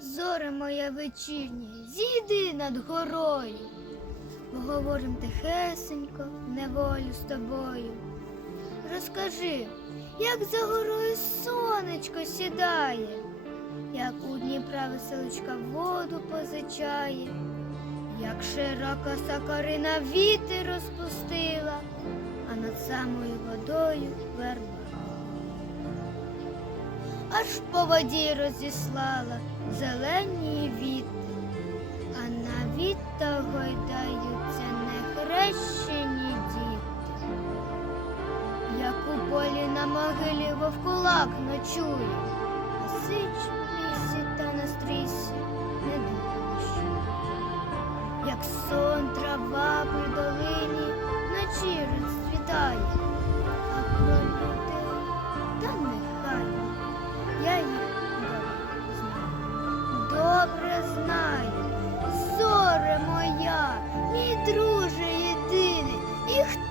Зоре моя вечірня, зійди над горою. Поговорим тихесенько, неволю з тобою. Розкажи, як за горою сонечко сідає, як у Дніпра веселочка воду позичає, як широка сакарина вітер розпустила, а над самою водою верба. Аж по воді розіслала зелені віти, а на вітах гойдаються нехрещені діти. Як у полі на могилі вовкулак ночує, а сич в лісі та на стрісі не дощу. Як сон трава при долині вночі розцвітає, Добре знаю, зоре моя, мій друже єдиний, і хто